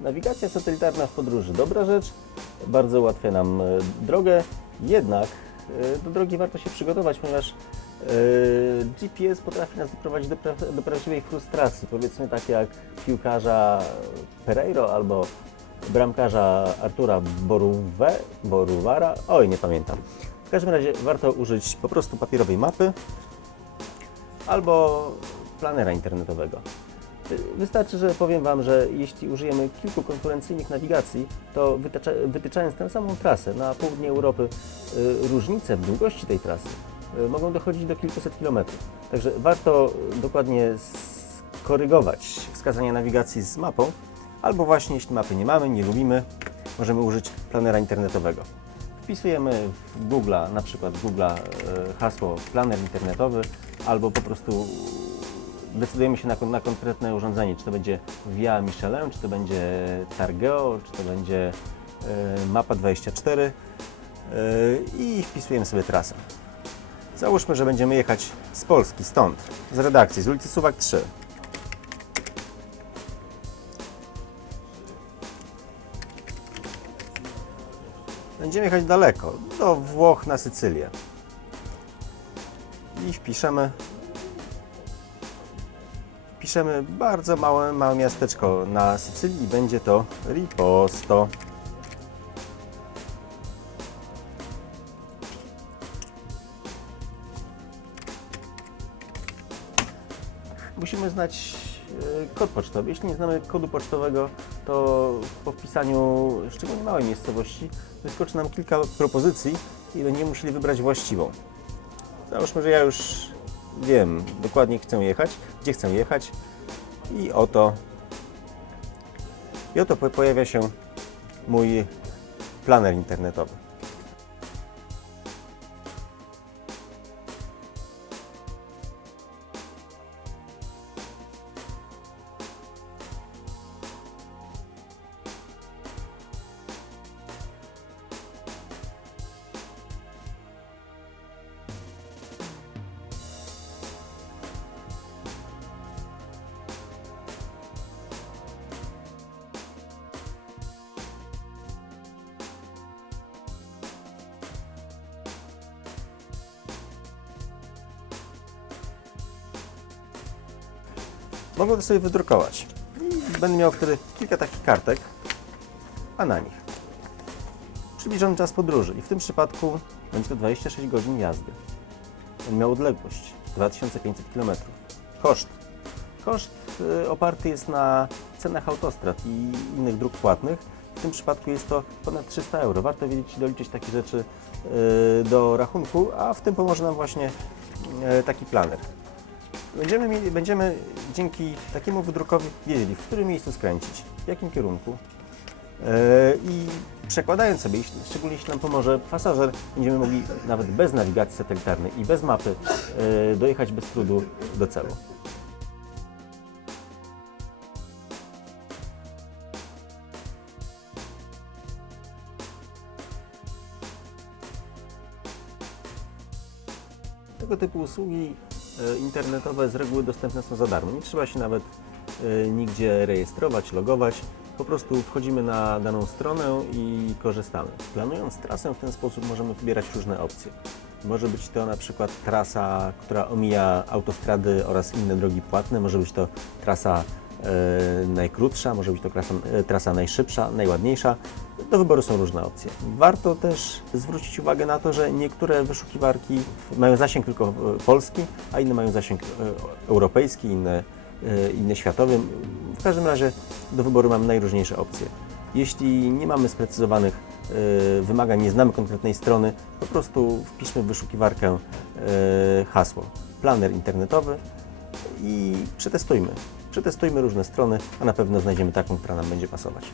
Nawigacja satelitarna w podróży dobra rzecz, bardzo ułatwia nam e, drogę, jednak e, do drogi warto się przygotować, ponieważ e, GPS potrafi nas doprowadzić do, pra- do prawdziwej frustracji. Powiedzmy tak jak piłkarza Pereiro albo bramkarza Artura Boruwe, Boruwara, oj nie pamiętam. W każdym razie warto użyć po prostu papierowej mapy albo planera internetowego. Wystarczy, że powiem Wam, że jeśli użyjemy kilku konkurencyjnych nawigacji, to wytycza, wytyczając tę samą trasę na południe Europy, y, różnice w długości tej trasy y, mogą dochodzić do kilkuset kilometrów. Także warto dokładnie skorygować wskazania nawigacji z mapą, albo właśnie jeśli mapy nie mamy, nie lubimy, możemy użyć planera internetowego. Wpisujemy w Google, na przykład w Google hasło planer internetowy, albo po prostu decydujemy się na, na konkretne urządzenie, czy to będzie Via Michelin, czy to będzie Targeo, czy to będzie e, Mapa 24 e, i wpisujemy sobie trasę. Załóżmy, że będziemy jechać z Polski, stąd, z redakcji, z ulicy Suwak 3. Będziemy jechać daleko, do Włoch na Sycylię. I wpiszemy Piszemy bardzo małe, małe miasteczko na Sycylii będzie to Riposto. Musimy znać e, kod pocztowy. Jeśli nie znamy kodu pocztowego, to po wpisaniu szczególnie małej miejscowości wyskoczy nam kilka propozycji i będziemy musieli wybrać właściwą. Załóżmy, że ja już wiem dokładnie chcę jechać, gdzie chcę jechać i oto i oto po- pojawia się mój planer internetowy. Mogę to sobie wydrukować. Będę miał wtedy kilka takich kartek, a na nich przybliżony czas podróży. I w tym przypadku będzie to 26 godzin jazdy. Będę miał odległość 2500 km. Koszt. Koszt y, oparty jest na cenach autostrad i innych dróg płatnych. W tym przypadku jest to ponad 300 euro. Warto wiedzieć i doliczyć takie rzeczy y, do rachunku, a w tym pomoże nam właśnie y, taki planer. Będziemy, mieli, będziemy dzięki takiemu wydrukowi wiedzieli, w którym miejscu skręcić, w jakim kierunku. Yy, I przekładając sobie, szczególnie jeśli nam pomoże pasażer, będziemy mogli nawet bez nawigacji satelitarnej i bez mapy yy, dojechać bez trudu do celu. Tego typu usługi e, internetowe z reguły dostępne są za darmo. Nie trzeba się nawet e, nigdzie rejestrować, logować. Po prostu wchodzimy na daną stronę i korzystamy. Planując trasę w ten sposób możemy wybierać różne opcje. Może być to na przykład trasa, która omija autostrady oraz inne drogi płatne. Może być to trasa e, najkrótsza, może być to trasa, e, trasa najszybsza, najładniejsza. Do wyboru są różne opcje. Warto też zwrócić uwagę na to, że niektóre wyszukiwarki mają zasięg tylko e, polski, a inne mają zasięg e, europejski, inne, e, inne światowy. W każdym razie do wyboru mamy najróżniejsze opcje. Jeśli nie mamy sprecyzowanych e, wymagań, nie znamy konkretnej strony, po prostu wpiszmy w wyszukiwarkę e, hasło planer internetowy i przetestujmy. Przetestujmy różne strony, a na pewno znajdziemy taką, która nam będzie pasować.